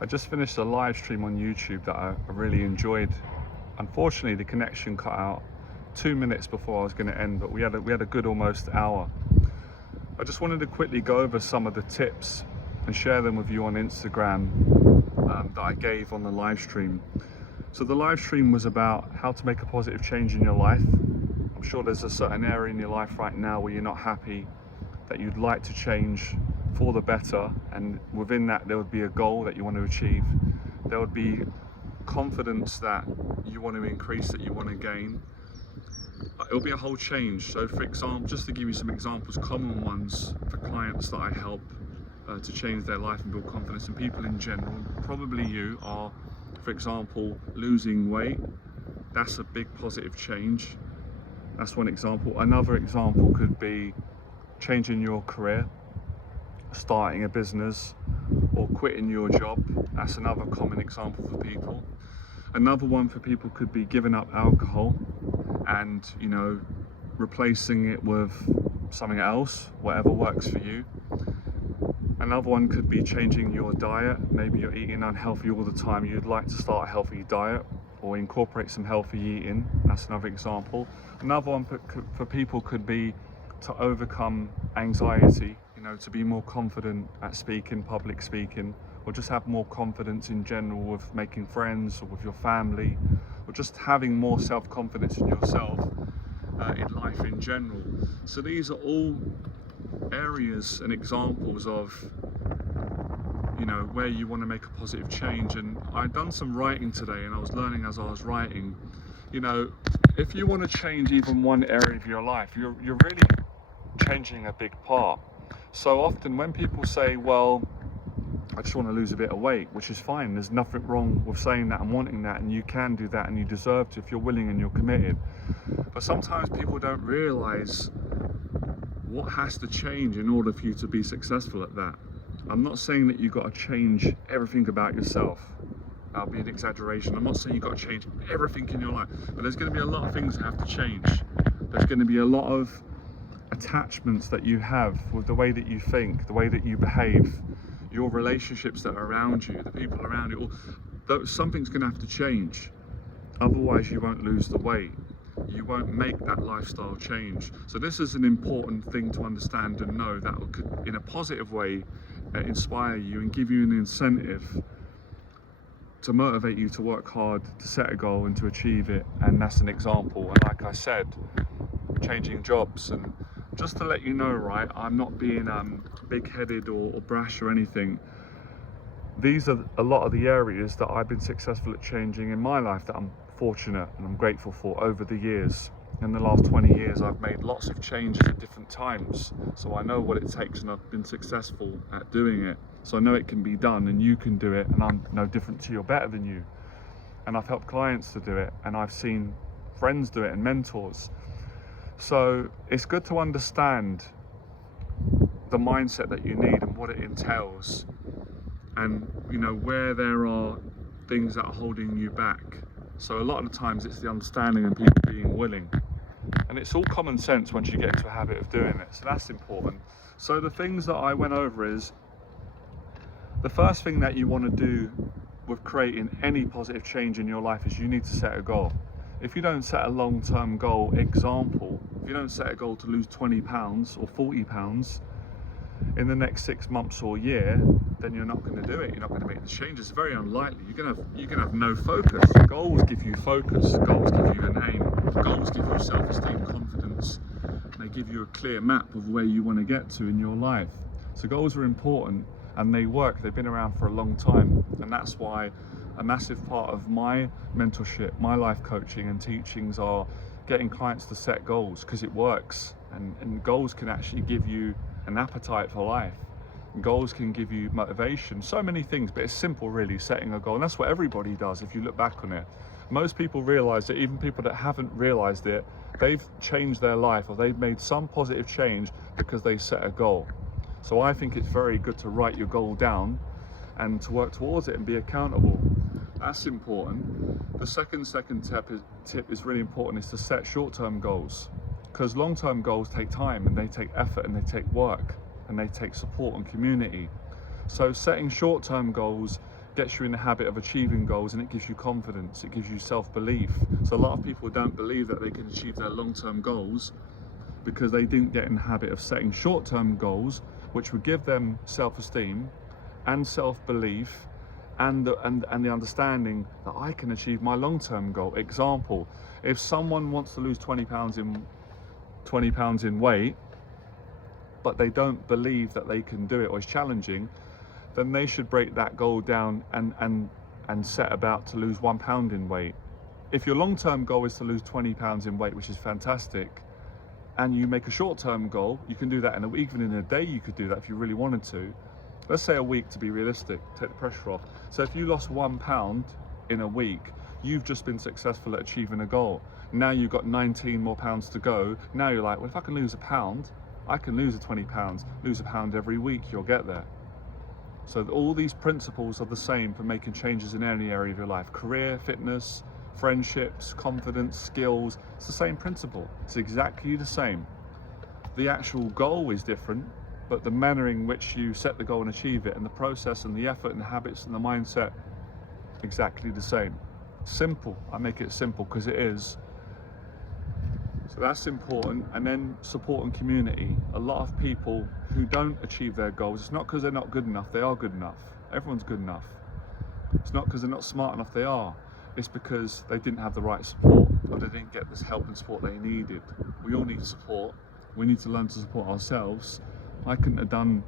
I just finished a live stream on YouTube that I really enjoyed. Unfortunately, the connection cut out 2 minutes before I was going to end, but we had a good almost hour. I just wanted to quickly go over some of the tips and share them with you on Instagram that I gave on the live stream. So the live stream was about how to make a positive change in your life. I'm sure there's a certain area in your life right now where you're not happy, that you'd like to change for the better, and within that there would be a goal that you want to achieve. There would be confidence that you want to increase, that you want to gain. It'll be a whole change. So for example, just to give you some examples, common ones for clients that I help to change their life and build confidence, and people in general, probably you, are, for example, losing weight. That's a big positive change. That's one example. Another example could be changing your career, starting a business, or quitting your job. That's another common example for people. Another one for people could be giving up alcohol and, replacing it with something else, whatever works for you. Another one could be changing your diet. Maybe you're eating unhealthy all the time. You'd like to start a healthy diet or incorporate some healthy eating. That's another example. Another one for people could be to overcome anxiety, to be more confident at speaking, public speaking, or just have more confidence in general with making friends or with your family, or just having more self-confidence in yourself in life in general. So these are all areas and examples of where you want to make a positive change. And I've done some writing today, and I was learning as I was writing, if you want to change even one area of your life, you're really changing a big part. So often when people say, well, I just want to lose a bit of weight, which is fine, there's nothing wrong with saying that and wanting that, and you can do that and you deserve to if you're willing and you're committed. But sometimes people don't realize what has to change in order for you to be successful at that. I'm not saying that you've got to change everything about yourself. That'll be an exaggeration. I'm not saying you've got to change everything in your life, but there's going to be a lot of things that have to change. There's going to be a lot of attachments that you have with the way that you think, the way that you behave, your relationships that are around you, the people around you. Something's going to have to change. Otherwise you won't lose the weight. You won't make that lifestyle change. So this is an important thing to understand and know, that could, in a positive way, inspire you and give you an incentive to motivate you to work hard, to set a goal and to achieve it. And that's an example. And like I said, changing jobs. And just to let you know, right, I'm not being big-headed or brash or anything. These are a lot of the areas that I've been successful at changing in my life, that I'm fortunate and I'm grateful for over the years. In the last 20 years, I've made lots of changes at different times. So I know what it takes, and I've been successful at doing it. So I know it can be done, and you can do it, and I'm no different to you or better than you. And I've helped clients to do it, and I've seen friends do it and mentors. So it's good to understand the mindset that you need and what it entails, and where there are things that are holding you back. So a lot of the times it's the understanding and people being willing, and it's all common sense once you get into a habit of doing it. So that's important. So the things that I went over is, the first thing that you want to do with creating any positive change in your life is you need to set a goal. If you don't set a long-term goal, example, if you don't set a goal to lose 20 pounds or 40 pounds in the next 6 months or year, then you're not going to do it. You're not going to make the change. It's very unlikely. You're going to have no focus. Goals give you focus. Goals give you an aim. Goals give you self-esteem, confidence. And they give you a clear map of where you want to get to in your life. So goals are important, and they work. They've been around for a long time, and that's why a massive part of my mentorship, my life coaching and teachings are getting clients to set goals, because it works. And goals can actually give you an appetite for life. Goals can give you motivation, so many things, but it's simple really, setting a goal. And that's what everybody does if you look back on it. Most people realize it, even people that haven't realized it, they've changed their life, or they've made some positive change because they set a goal. So I think it's very good to write your goal down and to work towards it and be accountable. That's important. The second tip is really important, is to set short-term goals, because long-term goals take time, and they take effort, and they take work, and they take support and community. So setting short-term goals gets you in the habit of achieving goals, and it gives you confidence, it gives you self-belief. So a lot of people don't believe that they can achieve their long-term goals because they didn't get in the habit of setting short-term goals, which would give them self-esteem and self-belief and the understanding that I can achieve my long-term goal. Example, if someone wants to lose 20 pounds in weight, but they don't believe that they can do it or it's challenging, then they should break that goal down and set about to lose 1 pound in weight. If your long-term goal is to lose 20 pounds in weight, which is fantastic, and you make a short-term goal, you can do that in a week, even in a day you could do that if you really wanted to. Let's say a week to be realistic, take the pressure off. So if you lost 1 pound in a week, you've just been successful at achieving a goal. Now you've got 19 more pounds to go. Now you're like, well, if I can lose a pound, I can lose 20 pounds. Lose a pound every week, you'll get there. So all these principles are the same for making changes in any area of your life. Career, fitness, friendships, confidence, skills. It's the same principle. It's exactly the same. The actual goal is different, but the manner in which you set the goal and achieve it, and the process and the effort and the habits and the mindset, exactly the same. Simple. I make it simple because it is. So that's important. And then support and community. A lot of people who don't achieve their goals, it's not because they're not good enough, they are good enough. Everyone's good enough. It's not because they're not smart enough, they are. It's because they didn't have the right support, or they didn't get this help and support they needed. We all need support. We need to learn to support ourselves. I couldn't have done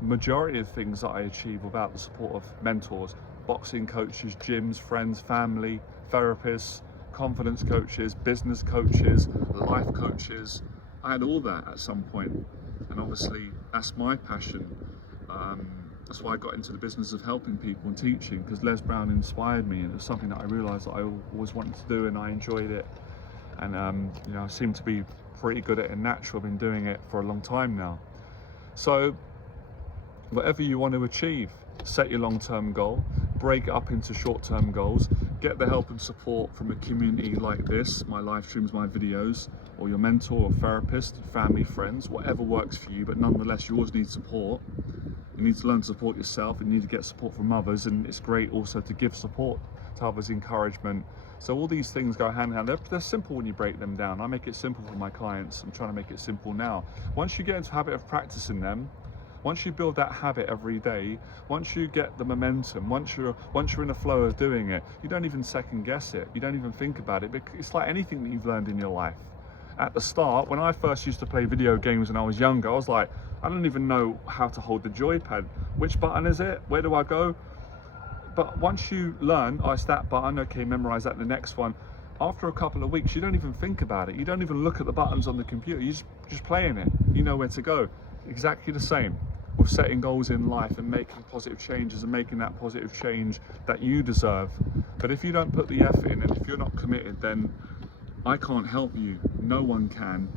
majority of things that I achieve without the support of mentors, boxing coaches, gyms, friends, family, therapists, confidence coaches, business coaches, life coaches. I had all that at some point, and obviously that's my passion. That's why I got into the business of helping people and teaching, because Les Brown inspired me, and it was something that I realised that I always wanted to do, and I enjoyed it. And you know, I seem to be pretty good at it natural. I've been doing it for a long time now. So whatever you want to achieve, set your long-term goal, break it up into short-term goals, get the help and support from a community like this, my live streams, my videos, or your mentor or therapist, family, friends, whatever works for you, but nonetheless you always need support. You need to learn to support yourself, and you need to get support from others, and it's great also to give support to others, encouragement. So all these things go hand in hand. They're simple when you break them down. I make it simple for my clients. I'm trying to make it simple now. Once you get into the habit of practicing them, once you build that habit every day, once you get the momentum, once you're in a flow of doing it, you don't even second guess it. You don't even think about it. It's like anything that you've learned in your life. At the start, when I first used to play video games when I was younger, I was like, I don't even know how to hold the joypad. Which button is it? Where do I go? But once you learn, oh, it's that button, okay, memorize that, the next one. After a couple of weeks, you don't even think about it. You don't even look at the buttons on the computer. You're just playing it. You know where to go. Exactly the same with setting goals in life and making positive changes and making that positive change that you deserve. But if you don't put the effort in, and if you're not committed, then I can't help you. No one can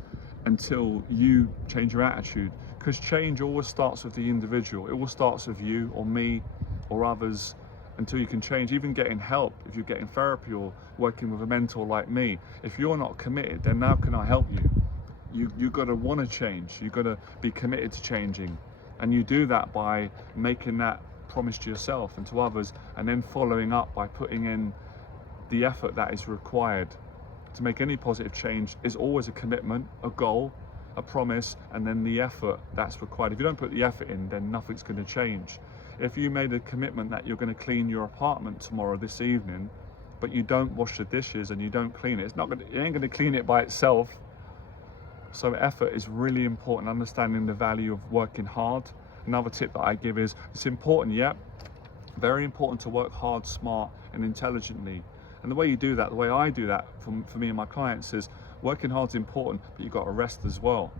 until you change your attitude. Because change always starts with the individual. It always starts with you or me or others, until you can change. Even getting help, if you're getting therapy or working with a mentor like me, if you're not committed, then how can I help you? You've got to want to change. You've got to be committed to changing. And you do that by making that promise to yourself and to others, and then following up by putting in the effort that is required. To make any positive change is always a commitment, a goal, a promise, and then the effort that's required. If you don't put the effort in, then nothing's going to change. If you made a commitment that you're going to clean your apartment tomorrow, this evening, but you don't wash the dishes and you don't clean it, it ain't going to clean it by itself. So effort is really important, understanding the value of working hard. Another tip that I give is, it's important, yeah, very important to work hard, smart and intelligently. And the way you do that, the way I do that for me and my clients, is working hard is important, but you've got to rest as well.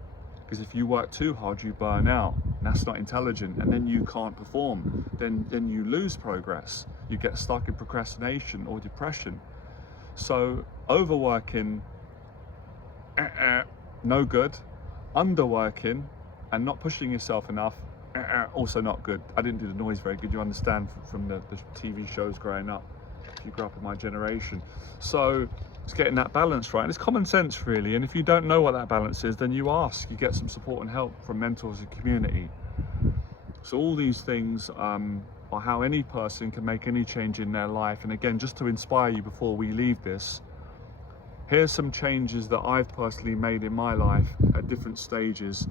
Because if you work too hard, you burn out, and that's not intelligent, and then you can't perform. Then you lose progress. You get stuck in procrastination or depression. So overworking, no good. Underworking and not pushing yourself enough, also not good. I didn't do the noise very good. You understand from the TV shows growing up, if you grew up in my generation. So it's getting that balance right, and it's common sense really. And if you don't know what that balance is, then you ask, you get some support and help from mentors and community. So all these things are how any person can make any change in their life. And again, just to inspire you before we leave this, here's some changes that I've personally made in my life at different stages.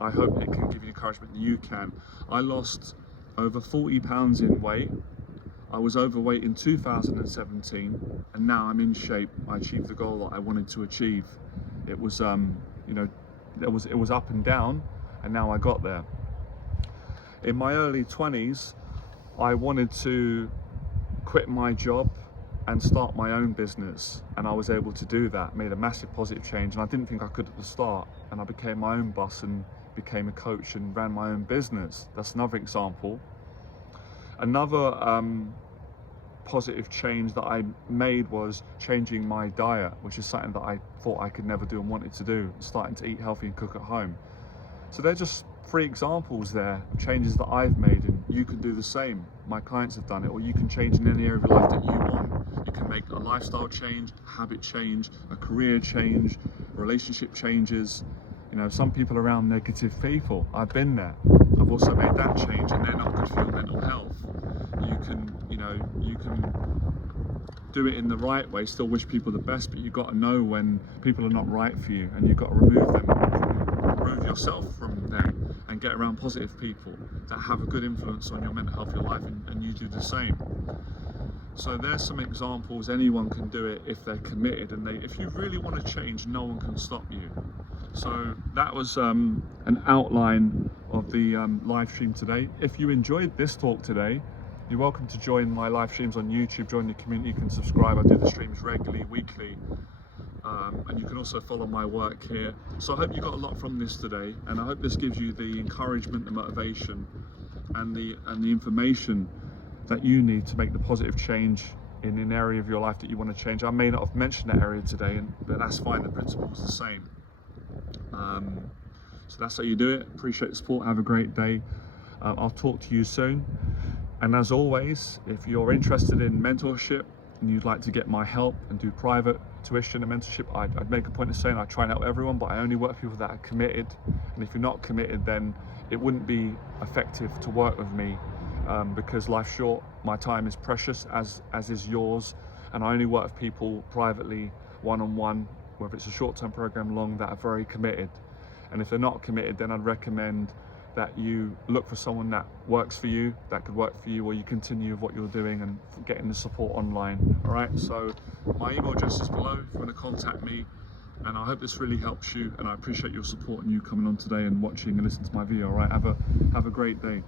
I hope it can give you encouragement that you can. I lost over 40 pounds in weight. I was overweight in 2017, and now I'm in shape. I achieved the goal that I wanted to achieve. It was, you know, it was up and down, and now I got there. In my early 20s, I wanted to quit my job and start my own business, and I was able to do that. Made a massive positive change, and I didn't think I could at the start, and I became my own boss and became a coach and ran my own business. That's another example. Another positive change that I made was changing my diet, which is something that I thought I could never do and wanted to do, starting to eat healthy and cook at home. So they're just 3 examples there of changes that I've made, and you can do the same. My clients have done it, or you can change in any area of your life that you want. You can make a lifestyle change, a habit change, a career change, relationship changes. You know, some people are around negative people. I've been there. I've also made that change, and they're not good for your mental health. You can, you know, you can do it in the right way, still wish people the best, but you've got to know when people are not right for you, and you've got to remove yourself from them and get around positive people that have a good influence on your mental health, your life, and you do the same. So there's some examples. Anyone can do it if they're committed, and if you really want to change, no one can stop you. So that was an outline of the live stream today. If you enjoyed this talk today, you're welcome to join my live streams on YouTube, join the community, you can subscribe. I do the streams regularly, weekly, and you can also follow my work here. So I hope you got a lot from this today, and I hope this gives you the encouragement, the motivation, and the information that you need to make the positive change in an area of your life that you want to change. I may not have mentioned that area today, but that's fine, the principle is the same. So that's how you do it. Appreciate the support, have a great day. I'll talk to you soon. And as always, if you're interested in mentorship and you'd like to get my help and do private tuition and mentorship, I'd make a point of saying I try and help everyone, but I only work with people that are committed. And if you're not committed, then it wouldn't be effective to work with me, because life's short, my time is precious, as is yours, and I only work with people privately, one-on-one, whether it's a short-term program, long, that are very committed. And if they're not committed, then I'd recommend that you look for someone that works for you, that could work for you, or you continue with what you're doing and getting the support online. All right, so my email address is below if you want to contact me, and I hope this really helps you, and I appreciate your support and you coming on today and watching and listening to my video. All right, have a great day.